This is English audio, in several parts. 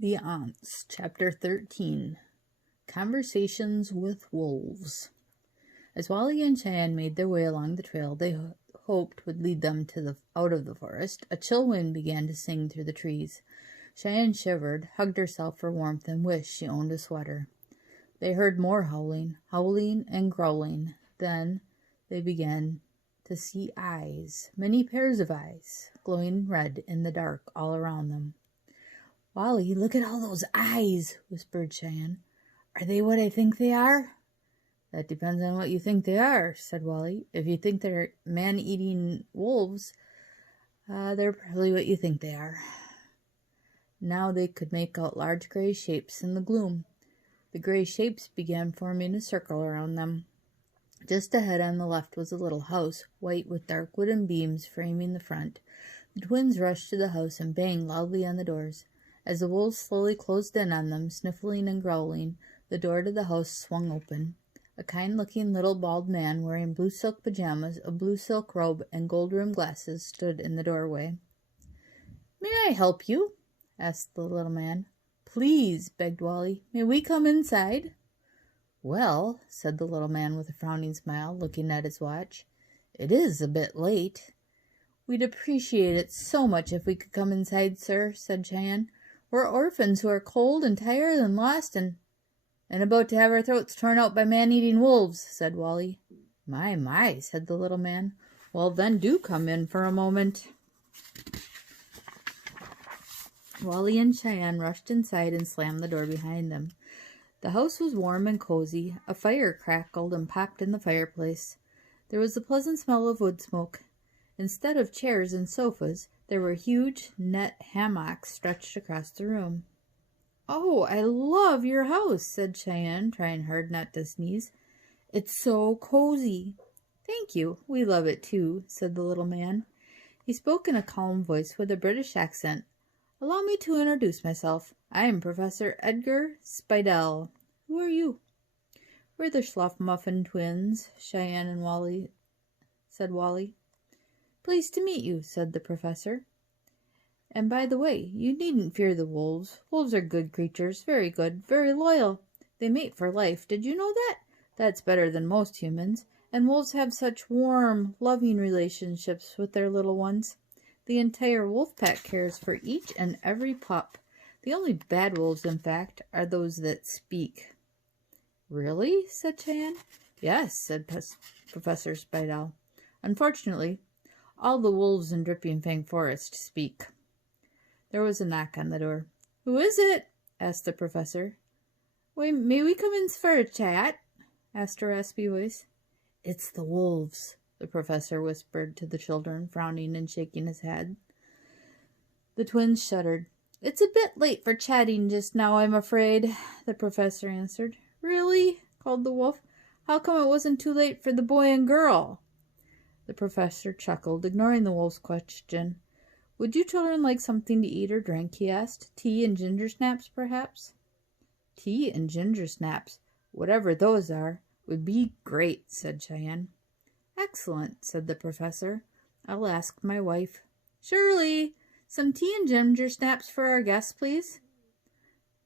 The Onts Chapter 13. Conversations with Wolves. As Wally and Cheyenne made their way along the trail they hoped would lead them out of the forest, a chill wind began to sing through the trees. Cheyenne shivered, hugged herself for warmth, and wished she owned a sweater. They heard more howling and growling. Then they began to see eyes, many pairs of eyes, glowing red in the dark all around them. "Wally, look at all those eyes," whispered Cheyenne. "Are they what I think they are?" "That depends on what you think they are," said Wally. "If you think they're man-eating wolves, they're probably what you think they are." Now they could make out large gray shapes in the gloom. The gray shapes began forming a circle around them. Just ahead on the left was a little house, white with dark wooden beams framing the front. The twins rushed to the house and banged loudly on the doors. As the wolves slowly closed in on them, sniffling and growling, the door to the house swung open. A kind-looking little bald man wearing blue silk pajamas, a blue silk robe, and gold-rimmed glasses stood in the doorway. "May I help you?" asked the little man. "Please," begged Wally. "May we come inside?" "Well," said the little man with a frowning smile, looking at his watch, "it is a bit late." "We'd appreciate it so much if we could come inside, sir," said Cheyenne. "We're orphans who are cold and tired and lost and about to have our throats torn out by man-eating wolves," said Wally. My, said the little man. "Well, then do come in for a moment." Wally and Cheyenne rushed inside and slammed the door behind them. The house was warm and cozy. A fire crackled and popped in the fireplace. There was the pleasant smell of wood smoke. Instead of chairs and sofas, there were huge net hammocks stretched across the room. "Oh, I love your house," said Cheyenne, trying hard not to sneeze. "It's so cozy." "Thank you. We love it too," said the little man. He spoke in a calm voice with a British accent. "Allow me to introduce myself. I am Professor Edgar Spidell. Who are you?" "We're the Schluff-Muffin twins," Cheyenne and Wally said. "Pleased to meet you," said the professor. "And by the way, you needn't fear the wolves. Wolves are good creatures, very good, very loyal. They mate for life. Did you know that? That's better than most humans. And wolves have such warm, loving relationships with their little ones. The entire wolf pack cares for each and every pup. The only bad wolves, in fact, are those that speak." "Really?" said Cheyenne. "Yes," said Professor Spidell. "Unfortunately, all the wolves in Dripping Fang Forest speak." There was a knock on the door. "Who is it?" asked the professor. "May we come in for a chat?" asked a raspy voice. "It's the wolves," the professor whispered to the children, frowning and shaking his head. The twins shuddered. "It's a bit late for chatting just now, I'm afraid," the professor answered. "Really?" called the wolf. "How come it wasn't too late for the boy and girl?" The professor chuckled, ignoring the wolf's question. "Would you children like something to eat or drink?" he asked. "Tea and ginger snaps, perhaps?" "Tea and ginger snaps, whatever those are, would be great," said Cheyenne. "Excellent," said the professor. "I'll ask my wife. Shirley, some tea and ginger snaps for our guests, please."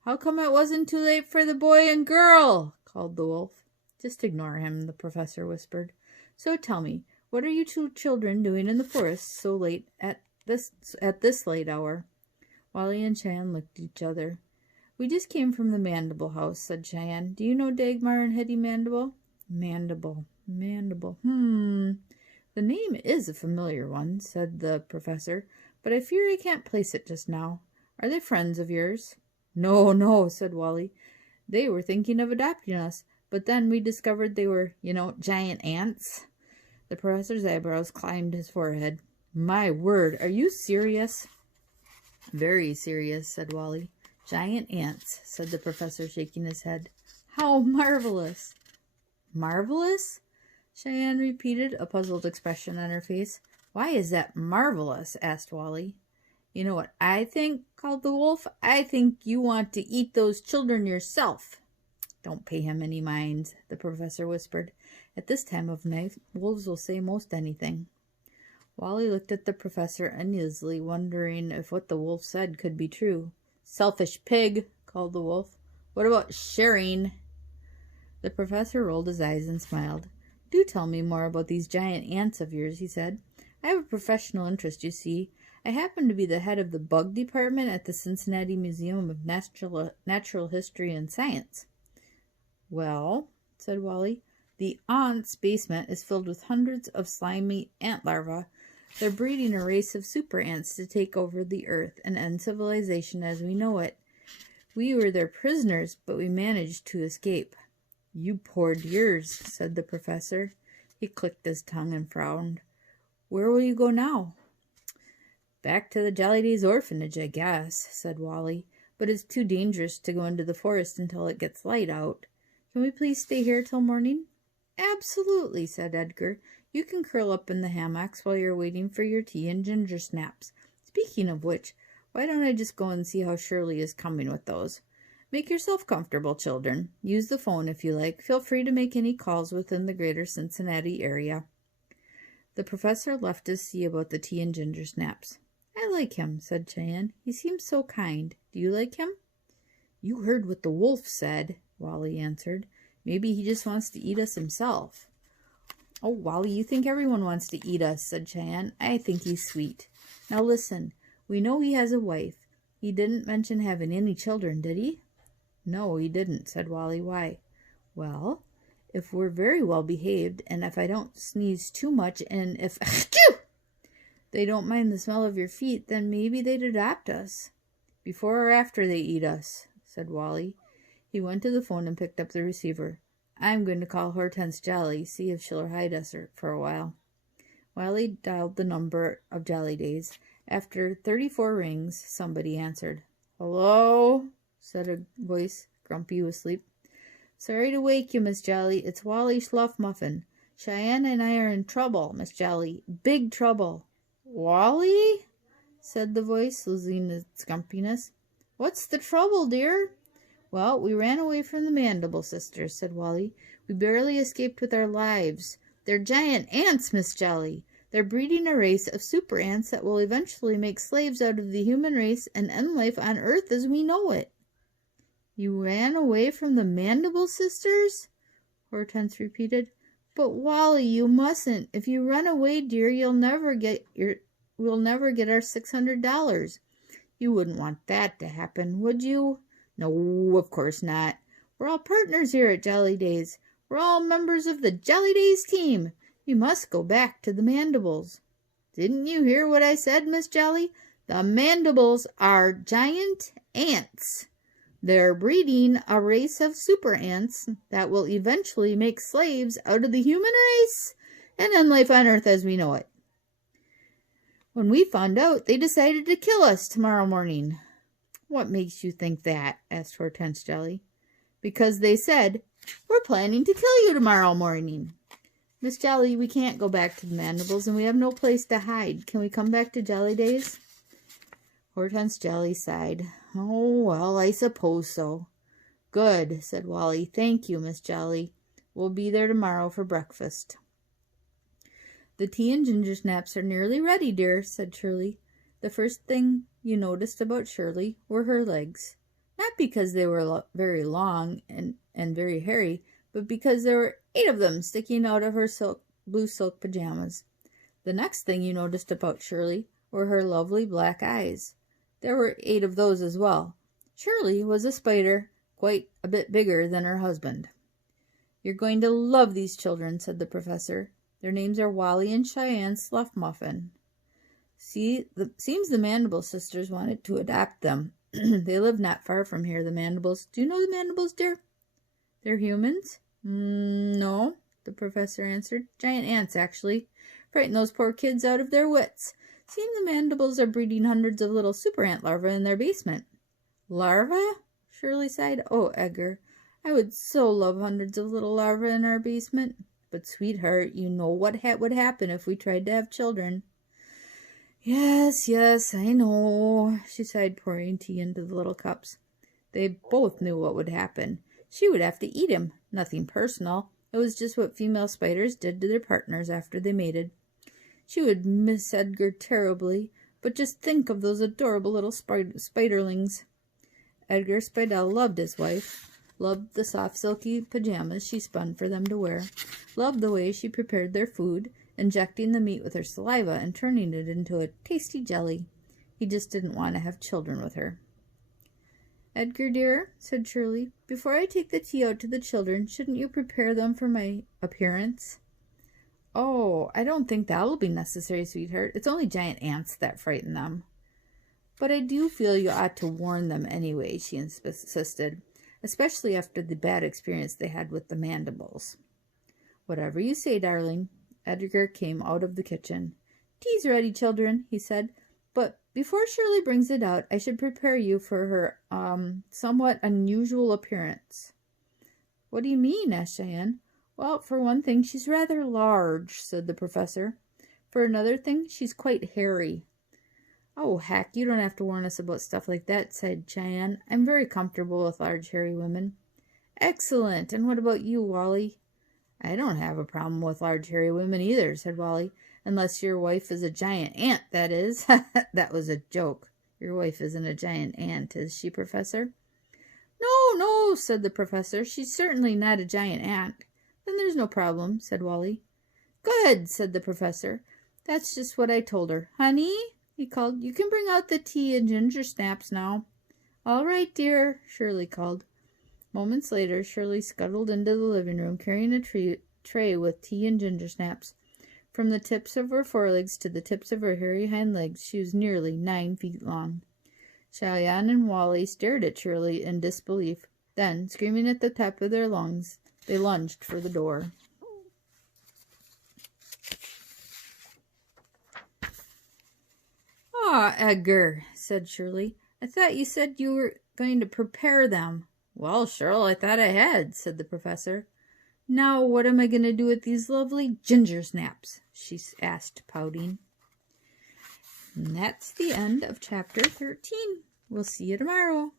"How come it wasn't too late for the boy and girl?" called the wolf. "Just ignore him," the professor whispered. "So tell me, what are you two children doing in the forest so late at this late hour?" Wally and Cheyenne looked at each other. "We just came from the Mandible House," said Cheyenne. "Do you know Dagmar and Hetty Mandible?" Mandible. "The name is a familiar one," said the professor, "but I fear I can't place it just now. Are they friends of yours?" No, said Wally. "They were thinking of adopting us, but then we discovered they were, giant ants." The professor's eyebrows climbed his forehead. "My word, are you serious?" "Very serious," said Wally. "Giant ants," said the professor, shaking his head. "How marvelous!" "Marvelous?" Cheyenne repeated, a puzzled expression on her face. "Why is that marvelous?" asked Wally. "You know what I think?" called the wolf. "I think you want to eat those children yourself." "Don't pay him any mind," the professor whispered. "At this time of night, wolves will say most anything." Wally looked at the professor uneasily, wondering if what the wolf said could be true. Selfish pig, called the wolf. What about sharing? The professor rolled his eyes and smiled. Do tell me more about these giant ants of yours, he said. I have a professional interest, you see. I happen to be the head of the bug department at the Cincinnati Museum of Natural History and Science. Well, said Wally, the Onts basement is filled with hundreds of slimy ant larvae. They're breeding a race of super ants to take over the earth and end civilization as we know it. We were their prisoners, but we managed to escape. You poor dears, said the professor. He clicked his tongue and frowned. Where will you go now? Back to the Jolly Days orphanage, I guess, said Wally. But it's too dangerous to go into the forest until it gets light out. Can we please stay here till morning? Absolutely, said Edgar. You can curl up in the hammocks while you're waiting for your tea and ginger snaps. Speaking of which, why don't I just go and see how Shirley is coming with those? Make yourself comfortable, children. Use the phone if you like. Feel free to make any calls within the greater Cincinnati area. The professor left to see about the tea and ginger snaps. I like him, said Cheyenne. He seems so kind. Do you like him? You heard what the wolf said, Wally answered. Maybe he just wants to eat us himself. Oh, Wally, you think everyone wants to eat us, said Cheyenne. I think he's sweet. Now listen, we know he has a wife. He didn't mention having any children, did he? No, he didn't, said Wally. Why? Well, if we're very well behaved, and if I don't sneeze too much, and if they don't mind the smell of your feet, then maybe they'd adopt us. Before or after they eat us, said Wally. He went to the phone and picked up the receiver. I'm going to call Hortense Jolly, see if she'll hide us for a while. Wally dialed the number of Jolly Days. After 34 rings, somebody answered. Hello, said a voice, grumpy with sleep. Sorry to wake you, Miss Jolly. It's Wally Schluffmuffin. Cheyenne and I are in trouble, Miss Jolly. Big trouble. Wally? Said the voice, losing its grumpiness. What's the trouble, dear? Well, we ran away from the Mandible sisters, said Wally. We barely escaped with our lives. They're giant ants, Miss Jolly. They're breeding a race of super ants that will eventually make slaves out of the human race and end life on Earth as we know it. You ran away from the Mandible sisters? Hortense repeated. But Wally, you mustn't. If you run away, dear, we'll never get our $600. You wouldn't want that to happen, would you? No, of course not. We're all partners here at Jolly Days. We're all members of the Jolly Days team. You must go back to the Mandibles. Didn't you hear what I said, Miss Jolly? The Mandibles are giant ants. They're breeding a race of super ants that will eventually make slaves out of the human race and end life on Earth as we know it. When we found out, they decided to kill us tomorrow morning. What makes you think that? Asked Hortense Jolly. Because they said, we're planning to kill you tomorrow morning. Miss Jolly, we can't go back to the Mandibles, and we have no place to hide. Can we come back to Jolly Days? Hortense Jolly sighed. Oh, well, I suppose so. Good, said Wally. Thank you, Miss Jolly. We'll be there tomorrow for breakfast. The tea and ginger snaps are nearly ready, dear, said Shirley. The first thing you noticed about Shirley were her legs. Not because they were very long and very hairy, but because there were 8 of them sticking out of her blue silk pajamas. The next thing you noticed about Shirley were her lovely black eyes. There were 8 of those as well. Shirley was a spider, quite a bit bigger than her husband. You're going to love these children, said the professor. Their names are Wally and Cheyenne Schluffmuffin. Seems the Mandible sisters wanted to adopt them. They live not far from here, the Mandibles. Do you know the Mandibles, dear? They're humans? No, the professor answered. Giant ants, actually. Frighten those poor kids out of their wits. Seems the Mandibles are breeding hundreds of little super ant larvae in their basement. Larvae? Shirley sighed. Oh, Edgar, I would so love hundreds of little larvae in our basement. But, sweetheart, you know what would happen if we tried to have children. Yes, I know, she sighed, pouring tea into the little cups. They both knew what would happen. She would have to eat him. Nothing personal. It was just what female spiders did to their partners after they mated. She would miss Edgar terribly, but just think of those adorable little spiderlings. Edgar Spidell loved his wife, loved the soft silky pajamas she spun for them to wear, loved the way she prepared their food, injecting the meat with her saliva and turning it into a tasty jelly. He just didn't want to have children with her. "Edgar, dear," said Shirley, "before I take the tea out to the children, shouldn't you prepare them for my appearance?" "Oh, I don't think that'll be necessary, sweetheart. It's only giant ants that frighten them." "But I do feel you ought to warn them anyway," she insisted, "especially after the bad experience they had with the mandibles." "Whatever you say, darling." Edgar came out of the kitchen. "Tea's ready, children," he said. "But before Shirley brings it out, I should prepare you for her, somewhat unusual appearance." "What do you mean?" asked Cheyenne. "Well, for one thing, she's rather large," said the professor. "For another thing, she's quite hairy." "Oh, heck, you don't have to warn us about stuff like that," said Cheyenne. "I'm very comfortable with large, hairy women." "Excellent. And what about you, Wally?" "I don't have a problem with large, hairy women either," said Wally. "Unless your wife is a giant ant, that is." That was a joke. "Your wife isn't a giant ant, is she, Professor?" "No, no," said the professor. "She's certainly not a giant ant." "Then there's no problem," said Wally. "Good," said the professor. "That's just what I told her. Honey," he called, "you can bring out the tea and ginger snaps now." "All right, dear," Shirley called. Moments later, Shirley scuttled into the living room, carrying a tray with tea and ginger snaps. From the tips of her forelegs to the tips of her hairy hind legs, she was nearly 9 feet long. Cheyenne and Wally stared at Shirley in disbelief. Then, screaming at the top of their lungs, they lunged for the door. "Ah, Edgar," said Shirley, "I thought you said you were going to prepare them." "Well, Shirl, I thought I had," said the professor. "Now what am I going to do with these lovely ginger snaps?" she asked, pouting. And that's the end of chapter 13. We'll see you tomorrow.